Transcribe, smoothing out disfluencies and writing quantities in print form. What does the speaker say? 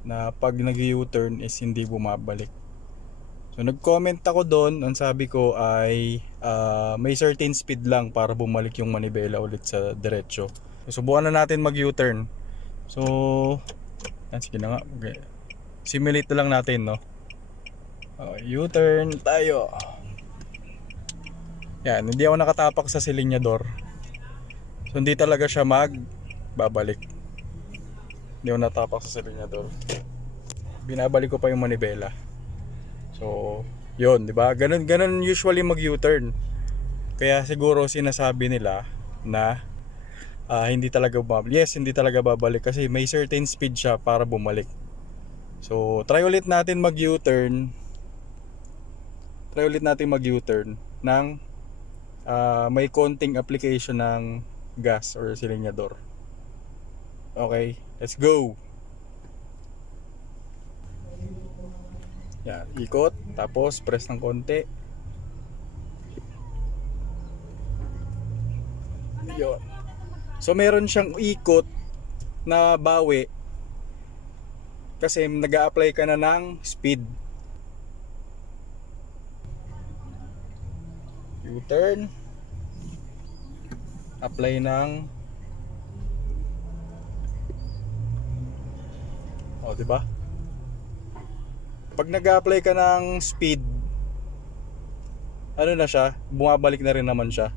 na pag nag-U-turn is hindi bumabalik. So nag-comment ako doon, ang sabi ko ay may certain speed lang para bumalik yung manibela ulit sa diretso. So, subukan na natin mag-U-turn. So, sige na nga. Okay. Simulate na lang natin, no? U-turn tayo. Yan, hindi ako nakatapak sa silinyador. So hindi talaga siya babalik. Hindi ako natapak sa silinyador. Binabalik ko pa yung manibela. So, yun, di ba? Ganun usually mag U-turn. Kaya siguro sinasabi nila na hindi talaga babalik. Yes, hindi talaga babalik kasi may certain speed siya para bumalik. So, try ulit natin mag U-turn. Try ulit natin mag U-turn ng may konting application ng gas or silinyador. Okay, let's go. Yan, ikot, tapos press ng konti. Yun. So meron siyang ikot na bawi kasi nag-a-apply ka na ng speed. U-turn, apply ng diba? Pag nag-a-apply ka ng speed, ano na siya, bumabalik na rin naman siya.